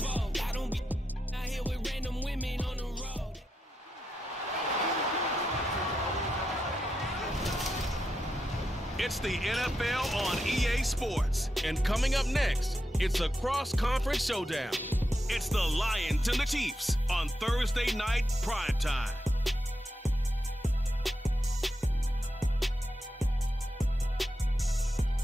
bold. I don't be out here with random women on the road. It's the NFL on EA Sports. And coming up next, it's a cross-conference showdown. It's the Lions and the Chiefs on Thursday night primetime.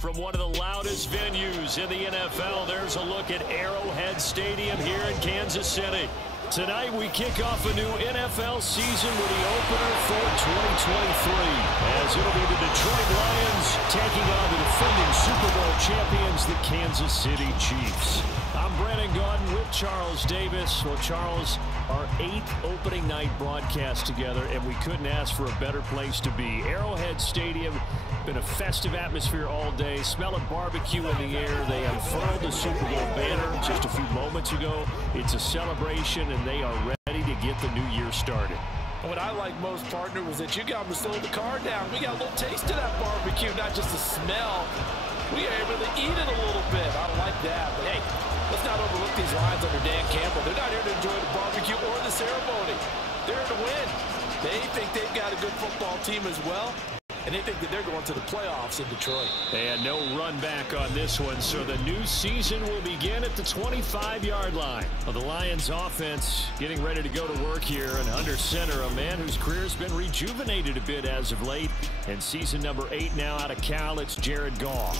From one of the loudest venues in the NFL, there's a look at Arrowhead Stadium here in Kansas City. Tonight, we kick off a new NFL season with the opener for 2023, as it'll be the Detroit Lions taking on the defending Super Bowl champions, the Kansas City Chiefs. I'm Brandon Gaudin with Charles Davis. Well, Charles, our 8th opening night broadcast together, and we couldn't ask for a better place to be. Arrowhead Stadium, been a festive atmosphere all day. Smell of barbecue in the air. They unfurled the Super Bowl banner just a few moments ago. It's a celebration, and they are ready to get the new year started. What I like most, partner, was that you got to slow the car down. We got a little taste of that barbecue, not just the smell. We are able to eat it a little bit. I like that. But, hey, let's not overlook these Lions under Dan Campbell. They're not here to enjoy the barbecue or the ceremony. They're here to win. They think they've got a good football team as well. And they think that they're going to the playoffs in Detroit. And no run back on this one, so the new season will begin at the 25-yard line. Well, the Lions offense getting ready to go to work here, and under center, a man whose career has been rejuvenated a bit as of late. And season number 8 now out of Cal, it's Jared Goff.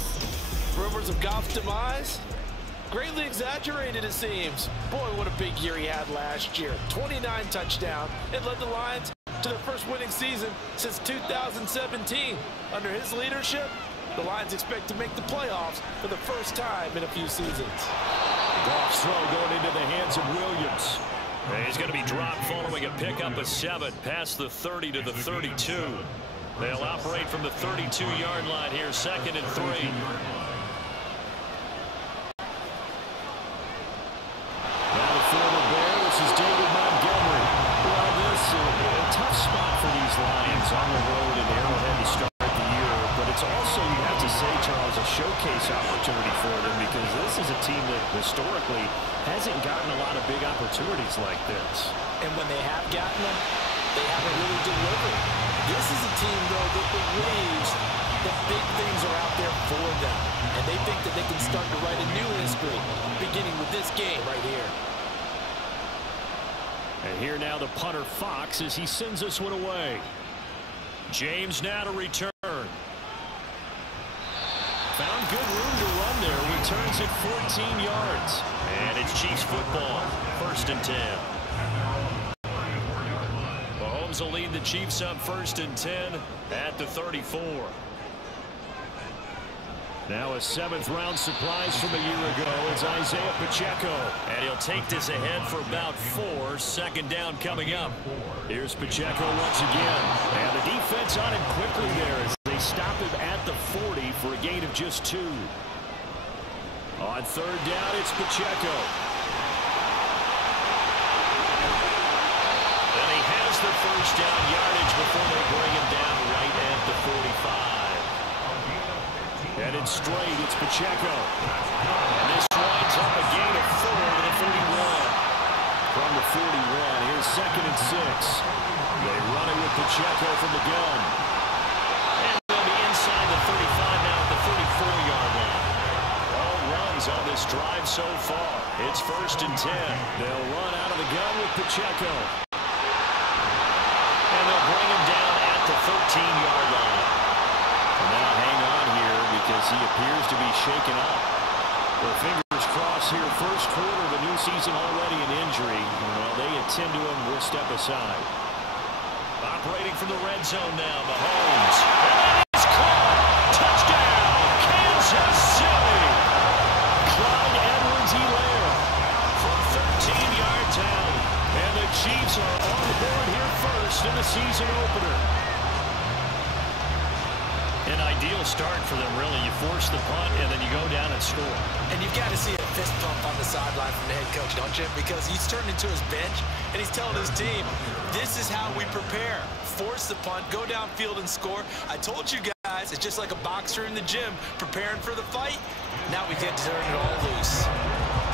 Rumors of Goff's demise? Greatly exaggerated, it seems. Boy, what a big year he had last year. 29 touchdowns and led the Lions to their first winning season since 2017. Under his leadership, the Lions expect to make the playoffs for the first time in a few seasons. Goff's throw going into the hands of Williams. And he's going to be dropped following a pickup of 7 past the 30 to the 32. They'll operate from the 32-yard line here, 2nd and 3. Lions on the road in Arrowhead to start the year, but it's also, you have to say, Charles, a showcase opportunity for them, because this is a team that historically hasn't gotten a lot of big opportunities like this. And when they have gotten them, they haven't really delivered. This is a team, though, that believes that big things are out there for them, and they think that they can start to write a new history, beginning with this game right here. And here now the punter Fox as he sends this one away. James now to return. Found good room to run there. Returns it 14 yards. And it's Chiefs football. 1st and 10. Mahomes will lead the Chiefs up 1st and 10 at the 34. Now a 7th-round surprise from a year ago. It's Isaiah Pacheco. And he'll take this ahead for about 4. 2nd down coming up. Here's Pacheco once again. And the defense on him quickly there as they stop him at the 40 for a gain of just 2. On 3rd down, it's Pacheco. And he has the 1st down yardage before they bring him down right at the 45. Headed straight, it's Pacheco. And this winds up a gain of 4 to the 41. From the 41, here's 2nd and 6. They run it with Pacheco from the gun. And they'll be inside the 35 now at the 34-yard line. All runs on this drive so far. It's 1st and 10. They'll run out of the gun with Pacheco. And they'll bring him down at the 13-yard line. And now hang on here because he appears to be shaken up. Well, fingers crossed here, 1st quarter of the new season already an injury. Well, they attend to him, we'll step aside. Operating from the red zone now, Mahomes. And that is caught! Touchdown, Kansas City! Clyde Edwards-Helaire from 13 yards out. And the Chiefs are on the board here first in the season opener. An ideal start for them, really. You force the punt, and then you go down and score. And you've got to see a fist pump on the sideline from the head coach, don't you? Because he's turned into his bench, and he's telling his team, this is how we prepare. Force the punt, go downfield and score. I told you guys, it's just like a boxer in the gym preparing for the fight. Now we get to turn it all loose.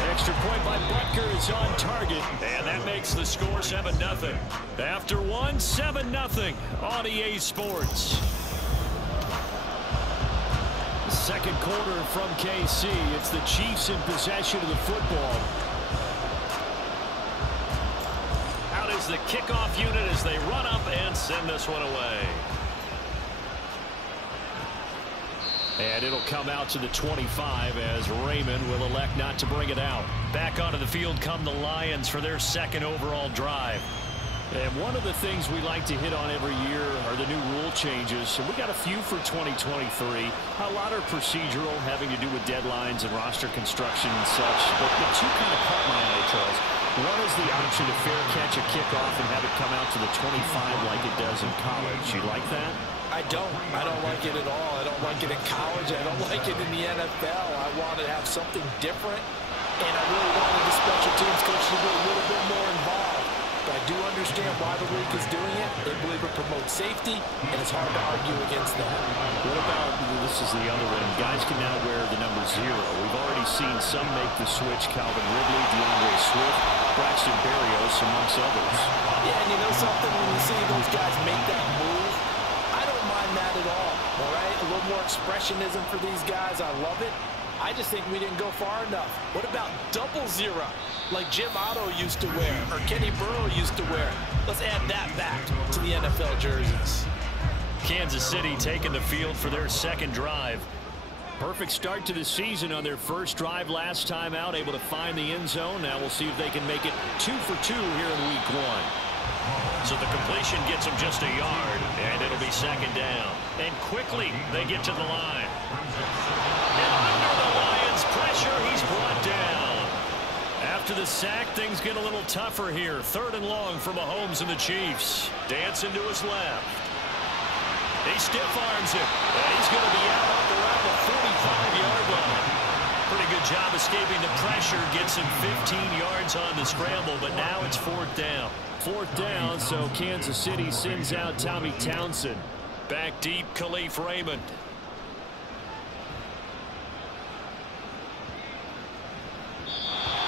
There extra point by Butker is on target, and that makes the score 7-0. After one, 7-0 on EA Sports. Second quarter from KC. It's the Chiefs in possession of the football. Out is the kickoff unit as they run up and send this one away. And it'll come out to the 25 as Raymond will elect not to bring it out. Back onto the field come the Lions for their second overall drive. And one of the things we like to hit on every year are the new rule changes. And we got a few for 2023. A lot are procedural, having to do with deadlines and roster construction and such. But the two kind of caught my eye, Charles. One is the option to fair catch a kickoff and have it come out to the 25 like it does in college. You like that? I don't like it at all. I don't like it in college. I don't like it in the NFL. I want to have something different, and I really wanted the special teams coach to be a little bit more involved. But I do understand why the league is doing it. They believe it promotes safety, and it's hard to argue against that. What about, this is the other end, guys can now wear the number 0. We've already seen some make the switch, Calvin Ridley, DeAndre Swift, Braxton Berrios, amongst others. Yeah, and you know something, when you see those guys make that move, I don't mind that at all right? A little more expressionism for these guys. I love it. I just think we didn't go far enough. What about 00, like Jim Otto used to wear or Kenny Burrow used to wear? Let's add that back to the NFL jerseys. Kansas City taking the field for their second drive. Perfect start to the season on their first drive last time out, able to find the end zone. Now we'll see if they can make it 2 for 2 here in week 1. So the completion gets them just a yard, and it'll be second down. And quickly they get to the line. And under the Lions' pressure, he's brought down. After the sack, things get a little tougher here. 3rd and long for Mahomes and the Chiefs. Dancing to his left. He stiff arms it, and he's going to be out up around the 45-yard line. Pretty good job escaping the pressure, gets him 15 yards on the scramble, but now it's 4th down. 4th down, so Kansas City sends out Tommy Townsend. Back deep, Khalif Raymond.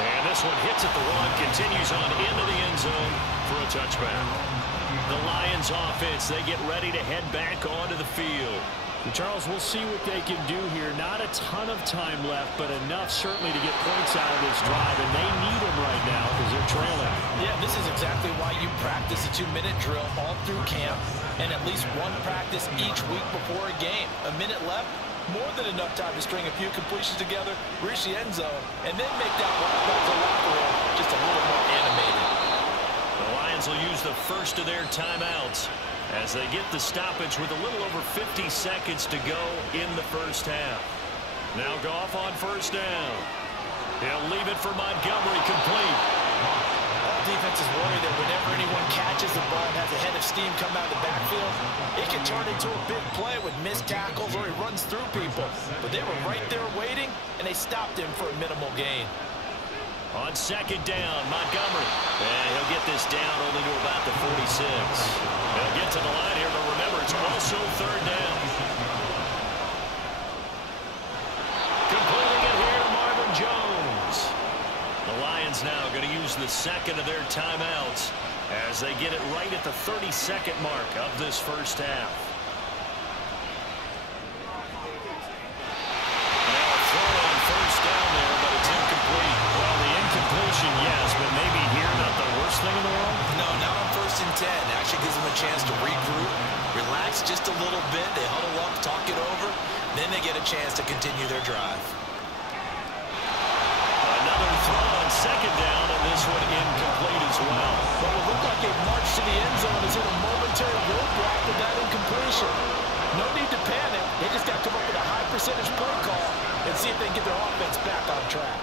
And this one hits at the 1, continues on into the end zone for a touchback. The Lions offense, they get ready to head back onto the field. And Charles, we'll see what they can do here. Not a ton of time left, but enough certainly to get points out of this drive, and they need them right now because they're trailing. Yeah, this is exactly why you practice a 2-minute drill all through camp and at least one practice each week before a game. A minute left, more than enough time to string a few completions together, reach the end zone, and then make that walk back to the locker room just a little more animated. The Lions will use the first of their timeouts as they get the stoppage with a little over 50 seconds to go in the first half. Now Goff on 1st down. He'll leave it for Montgomery, complete. All defenses worry that whenever anyone catches the ball and has a head of steam come out of the backfield, it can turn into a big play with missed tackles or he runs through people. But they were right there waiting, and they stopped him for a minimal gain. On 2nd down, Montgomery. And he'll get this down only to about the 46. They'll get to the line here, but remember, it's also 3rd down. Completing it here to Marvin Jones. The Lions now going to use the second of their timeouts as they get it right at the 32nd mark of this first half. Now a throw on 1st down there, but it's incomplete. Well, the incompletion, yes, but maybe here not the worst thing in the world? No, not on 1st and 10. Actually gives them a chance to regroup, relax just a little bit. They huddle up, talk it over. Then they get a chance to continue their drive. Another throw on 2nd down, and this one incomplete as well. But it looked like a march to the end zone is in a momentary roadblock with that incompletion. No need to panic. They just got to come up with a high percentage play call and see if they can get their offense back on track.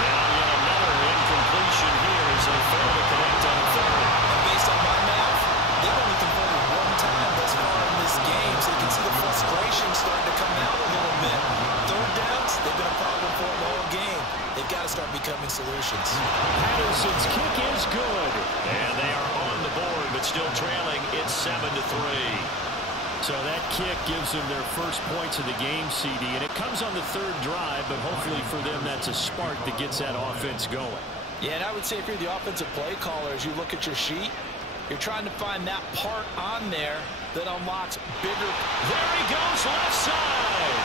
Now yet another incompletion here as they fail to connect on 3rd. And based on my math, they've only converted 1 time thus far in this game, so you can see the frustration starting to come out a little bit. 3rd downs, they've been a problem for them all game. They've got to start becoming solutions. Patterson's kick is good. And they are on the board, but still trailing. It's 7-3. So So that kick gives them their first points of the game, CD, and it comes on the third drive, but hopefully for them that's a spark that gets that offense going. Yeah, and I would say if you're the offensive play caller, as you look at your sheet, you're trying to find that part on there that unlocks bigger. There he goes, left side.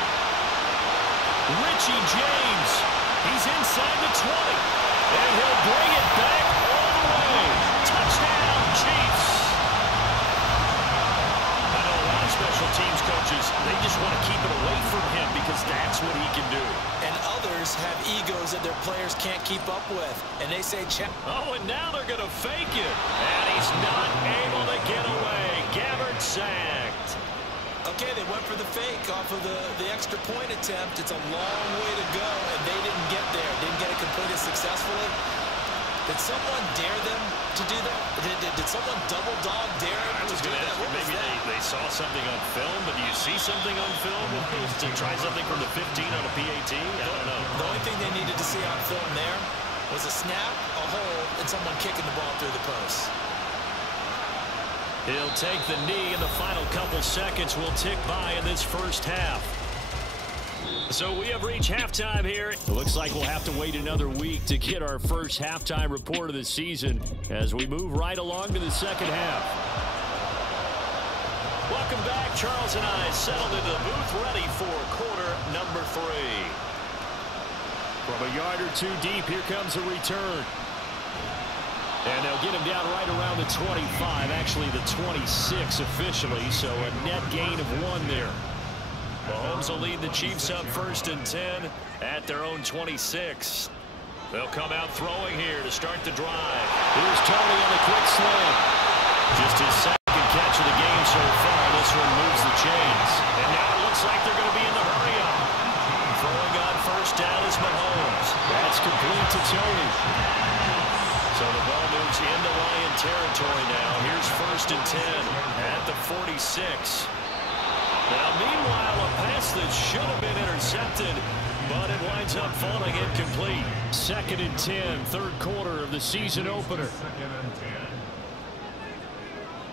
Richie James. He's inside the 20. And he'll bring it back all the way. Touchdown, Chiefs. I know a lot of special teams coaches, they just want to keep it away from him because that's what he can do. And others have egos that their players can't keep up with. And they say, check. Oh, and now they're going to fake it. And he's not able to get away. Gabbert sacked. Okay, they went for the fake off of the extra point attempt. It's a long way to go, and they didn't get there. Didn't get it completed successfully. Did someone dare them to do that? Did someone double dog dare them to do that? Maybe they saw something on film, but do you see something on film to try something from the 15 on a PAT? I don't know. The only thing they needed to see on film there was a snap, a hole, and someone kicking the ball through the post. He'll take the knee, and the final couple seconds will tick by in this first half. So we have reached halftime here. It looks like we'll have to wait another week to get our first halftime report of the season as we move right along to the second half. Welcome back. Charles and I settled into the booth ready for quarter number 3. From a yard or two deep, here comes a return. And they'll get him down right around the 25, actually the 26 officially, so a net gain of 1 there. Mahomes will lead the Chiefs up 1st and 10 at their own 26. They'll come out throwing here to start the drive. Here's Tony on the quick slant. Just his second catch of the game so far. This one moves the chains. And now it looks like they're going to be in the hurry-up. Throwing on 1st down is Mahomes. That's complete to Tony. So the ball moves into Lion territory now. Here's 1st and 10 at the 46. Now, meanwhile, a pass that should have been intercepted, but it winds up falling incomplete. 2nd and 10, third quarter of the season opener.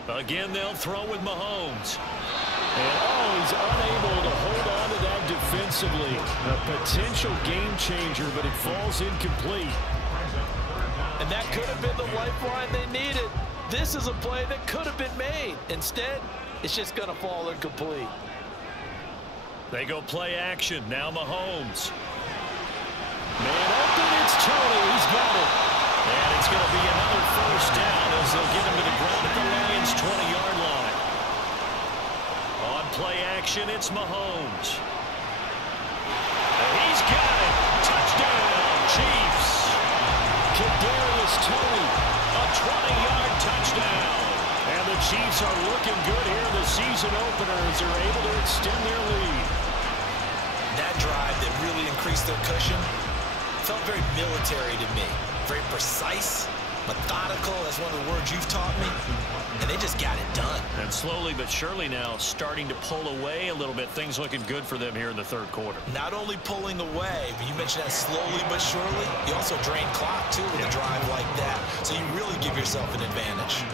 Again, they'll throw with Mahomes. And, he's unable to hold on to that defensively. A potential game changer, but it falls incomplete. And that could have been the lifeline they needed. This is a play that could have been made. Instead, it's just going to fall incomplete. They go play action. Now Mahomes. Man open, it's Tony. He's got it. And it's going to be another 1st down as they'll get him to the ground at the Lions' 20-yard line. On play action, it's Mahomes. And he's got it. Touchdown, Chiefs. Kadarius Toney, a 20-yard touchdown. And the Chiefs are looking good here in the season opener as they're able to extend their lead. That drive that really increased their cushion felt very military to me. Very precise, methodical. That's one of the words you've taught me. And they just got it done. And slowly but surely now starting to pull away a little bit. Things looking good for them here in the third quarter. Not only pulling away, but you mentioned that slowly but surely. You also drain clock, too, with a drive like that. So you really give yourself an advantage.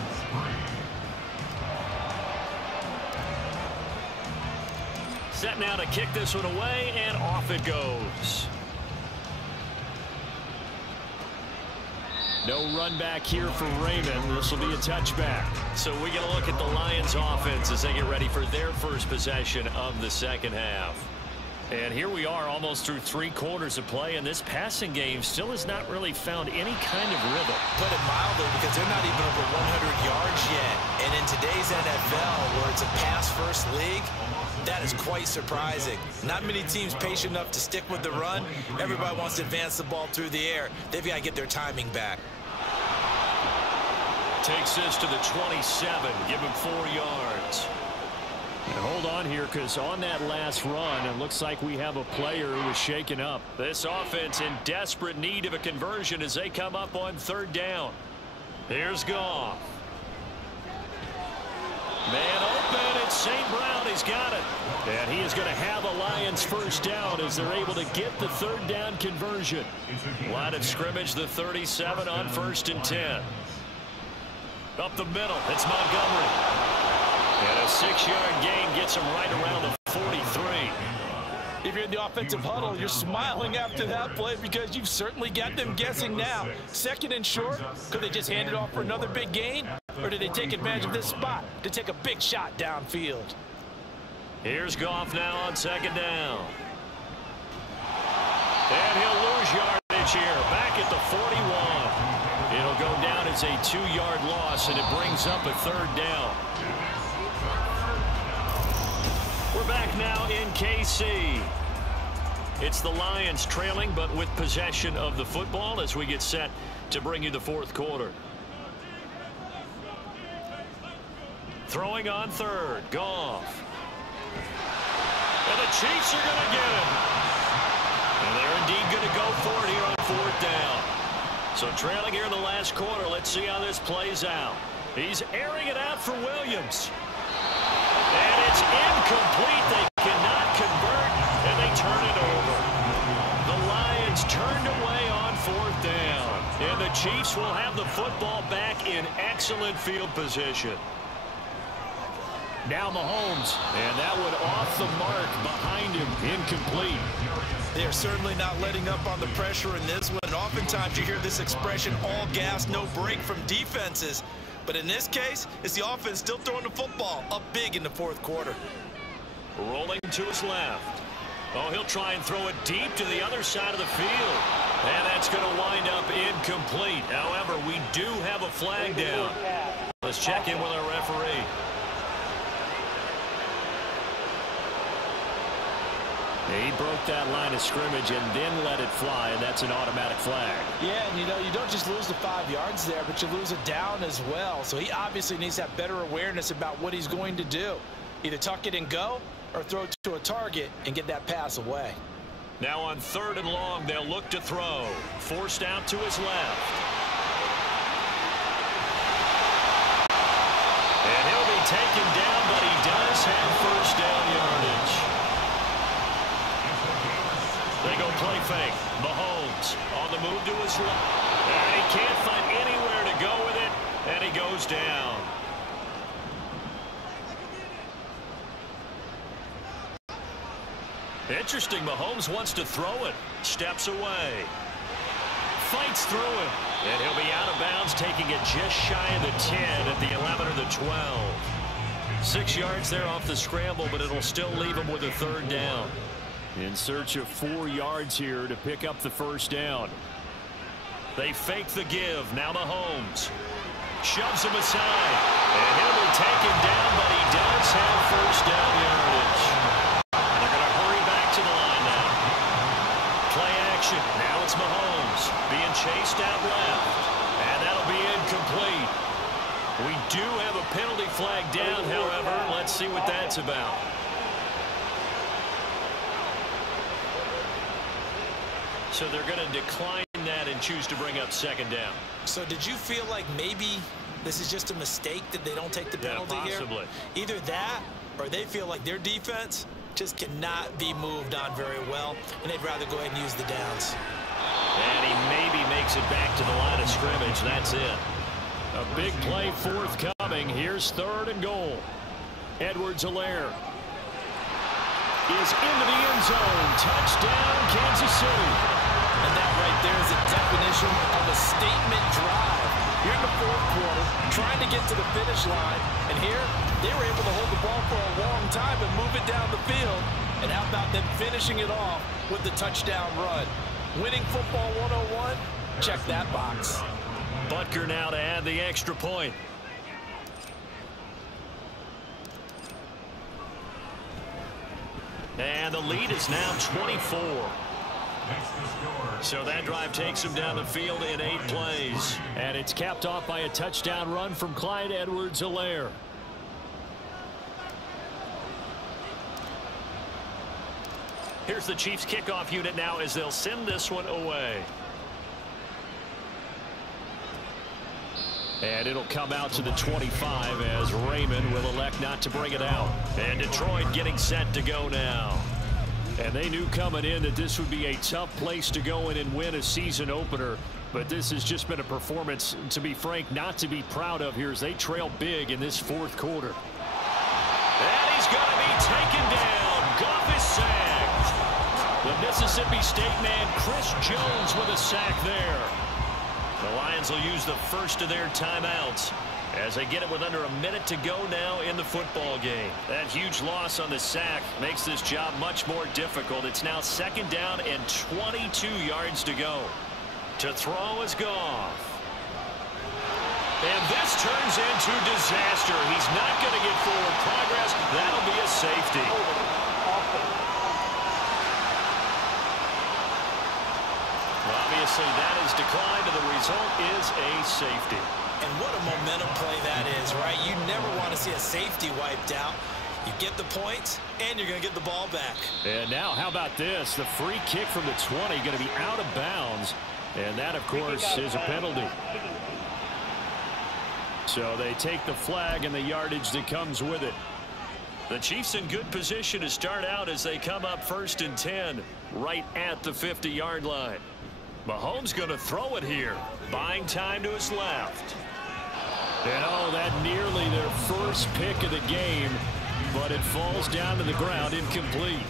Set now to kick this one away, and off it goes. No run back here for Raymond. This will be a touchback. So we get a look at the Lions offense as they get ready for their first possession of the second half. And here we are almost through 3 quarters of play, and this passing game still has not really found any kind of rhythm. Put it mildly, because they're not even over 100 yards yet. And in today's NFL, where it's a pass-first league, that is quite surprising. Not many teams patient enough to stick with the run. Everybody wants to advance the ball through the air. They've got to get their timing back. Takes this to the 27. Give him 4 yards. And hold on here, because on that last run, it looks like we have a player who was shaken up. This offense in desperate need of a conversion as they come up on 3rd down. Here's Goff. Man open, it's St. Brown. He's got it. And he is going to have a Lions 1st down as they're able to get the 3rd down conversion. Line of scrimmage, the 37 on 1st and 10. Up the middle, it's Montgomery. And a 6-yard gain gets him right around the 43. If you're in the offensive huddle, you're smiling after that play because you've certainly got them guessing now. 2nd and short, could they just hand it off for another big gain? Or did they take advantage of this spot to take a big shot downfield? Here's Goff now on 2nd down. And he'll lose yardage here, back at the 41. It'll go down as a 2-yard loss, and it brings up a 3rd down. We're back now in KC. It's the Lions trailing, but with possession of the football as we get set to bring you the 4th quarter. Throwing on 3rd, Goff. And the Chiefs are going to get him. And they're indeed going to go for it here on 4th down. So trailing here in the last quarter, let's see how this plays out. He's airing it out for Williams. And it's incomplete. They cannot convert, and they turn it over. The Lions turned away on 4th down. And the Chiefs will have the football back in excellent field position. Now Mahomes, and that one off the mark behind him, incomplete. They're certainly not letting up on the pressure in this one. And oftentimes you hear this expression, all gas, no break from defenses. But in this case, it's the offense still throwing the football up big in the 4th quarter. Rolling to his left. Oh, he'll try and throw it deep to the other side of the field. And that's going to wind up incomplete. However, we do have a flag down. Let's check in with our referee. He broke that line of scrimmage and then let it fly, and that's an automatic flag. Yeah, and you don't just lose the 5 yards there, but you lose it down as well. So he obviously needs to have better awareness about what he's going to do. Either tuck it and go or throw it to a target and get that pass away. Now on 3rd and long, they'll look to throw. Forced out to his left. And he'll be taken down, but he does have 1st down yardage. They go play fake. Mahomes on the move to his left. And he can't find anywhere to go with it, and he goes down. Interesting. Mahomes wants to throw it. Steps away. Fights through him. And he'll be out of bounds, taking it just shy of the 10 at the 11 or the 12. 6 yards there off the scramble, but it'll still leave him with a 3rd down. In search of 4 yards here to pick up the 1st down. They fake the give. Now Mahomes shoves him aside. And he'll be taken down, but he does have 1st down yardage. And they're going to hurry back to the line now. Play action. Now it's Mahomes being chased out left. And that'll be incomplete. We do have a penalty flag down, however. Let's see what that's about. So they're going to decline that and choose to bring up 2nd down. So did you feel like maybe this is just a mistake that they don't take the penalty possibly here? Either that or they feel like their defense just cannot be moved on very well, and they'd rather go ahead and use the downs. And he maybe makes it back to the line of scrimmage. That's it. A big play forthcoming. Here's 3rd and goal. Edwards-Helaire is into the end zone. Touchdown, Kansas City. And that right there is a definition of a statement drive. You're in the 4th quarter, trying to get to the finish line, and here they were able to hold the ball for a long time and move it down the field. And how about them finishing it off with the touchdown run? Winning football 101, check that box. Butker now to add the extra point. And the lead is now 24. So that drive takes him down the field in 8 plays. And it's capped off by a touchdown run from Clyde Edwards-Helaire. Here's the Chiefs kickoff unit now as they'll send this one away. And it'll come out to the 25 as Raymond will elect not to bring it out. And Detroit getting set to go now. And they knew coming in that this would be a tough place to go in and win a season opener. But this has just been a performance, to be frank, not to be proud of here as they trail big in this 4th quarter. And he's going to be taken down. Goff is sacked. The Mississippi State man, Chris Jones, with a sack there. The Lions will use the first of their timeouts as they get it with under a minute to go now in the football game. That huge loss on the sack makes this job much more difficult. It's now 2nd down and 22 yards to go. To throw is Goff. And this turns into disaster. He's not going to get forward progress. That'll be a safety. Obviously, that is declined, and the result is a safety. And what a momentum play that is, right? You never want to see a safety wiped out. You get the points, and you're going to get the ball back. And now, how about this? The free kick from the 20 going to be out of bounds. And that, of course, is a penalty. So they take the flag and the yardage that comes with it. The Chiefs in good position to start out as they come up 1st and 10 right at the 50-yard line. Mahomes going to throw it here, buying time to his left. And oh, that nearly their first pick of the game, but it falls down to the ground, incomplete.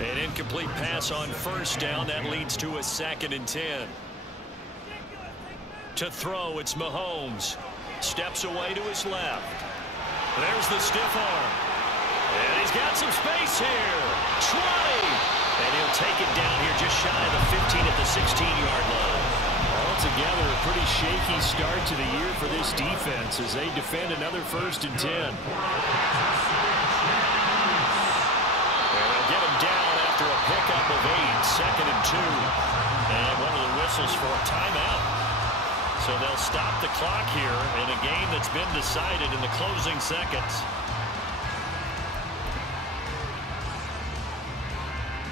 An incomplete pass on 1st down. That leads to a 2nd and 10. To throw, it's Mahomes. Steps away to his left. There's the stiff arm. And he's got some space here. 20. And he'll take it down here just shy of the 15 at the 16-yard line. Altogether, a pretty shaky start to the year for this defense as they defend another 1st and 10. And they'll get him down after a pickup of 8, 2nd and 2. And one of the whistles for a timeout. So they'll stop the clock here in a game that's been decided in the closing seconds.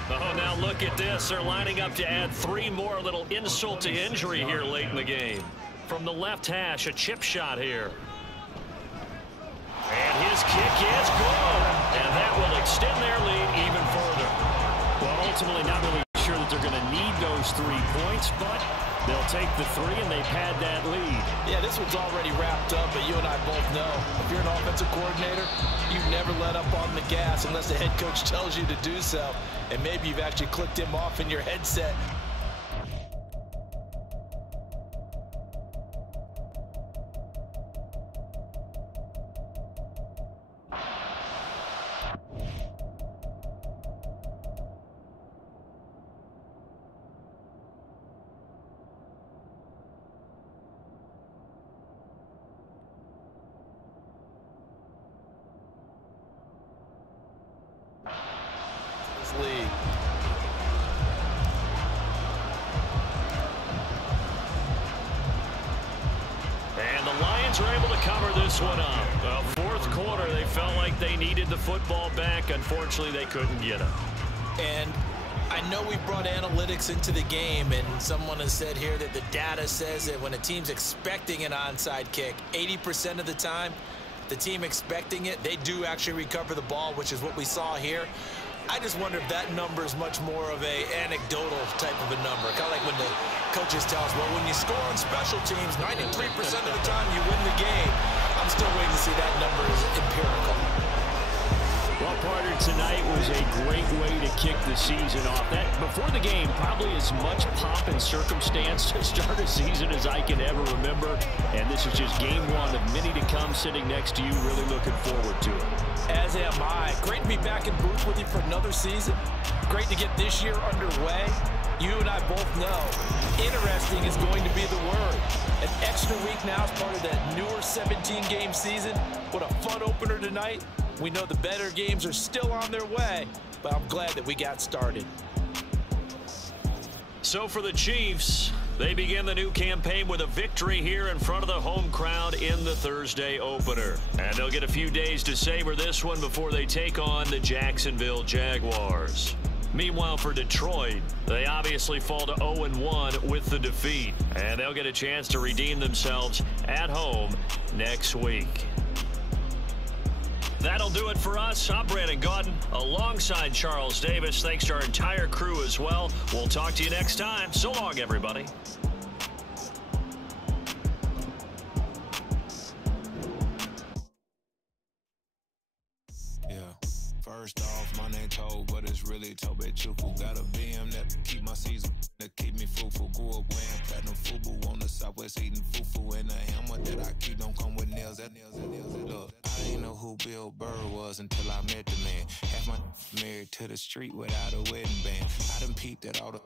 Oh, now look at this. They're lining up to add 3 more. A little insult to injury here late in the game. From the left hash, a chip shot here. And his kick is good. And that will extend their lead even further. Well, ultimately, not really sure that they're going to need those 3 points, but they'll take the 3, and they've had that lead. Yeah, this one's already wrapped up, but you and I both know if you're an offensive coordinator, you never let up on the gas unless the head coach tells you to do so. And maybe you've actually clicked him off in your headset. Lead. And the Lions are able to cover this one up. The 4th quarter, they felt like they needed the football back. Unfortunately, they couldn't get it. And I know we brought analytics into the game, and someone has said here that the data says that when a team's expecting an onside kick, 80% of the time, the team expecting it, they do actually recover the ball, which is what we saw here. I just wonder if that number is much more of a anecdotal type of a number. Kind of like when the coaches tell us, well, when you score on special teams, 93% of the time you win the game. I'm still waiting to see that number is empirical. Well, Carter, tonight was a great way to kick the season off. That before the game, probably as much pomp and circumstance to start a season as I can ever remember. And this is just game 1 of many to come. Sitting next to you, really looking forward to it. As am I. Great to be back in booth with you for another season. Great to get this year underway. You and I both know interesting is going to be the word. An extra week now as part of that newer 17-game season. What a fun opener tonight. We know the better games are still on their way, but I'm glad that we got started. So for the Chiefs, they begin the new campaign with a victory here in front of the home crowd in the Thursday opener. And they'll get a few days to savor this one before they take on the Jacksonville Jaguars. Meanwhile, for Detroit, they obviously fall to 0-1 with the defeat. And they'll get a chance to redeem themselves at home next week. That'll do it for us. I'm Brandon Gaudin alongside Charles Davis. Thanks to our entire crew as well. We'll talk to you next time. So long, everybody. First off, my name Toad, but it's really Tobe Chufu. Got a BM that keep my season, that keep me fruitful. Grew up wearing platinum FUBU on the Southwest eating fufu. And the hammer that I keep don't come with nails. Look, I didn't know who Bill Burr was until I met the man. Half my married to the street without a wedding band. I done peeped at all the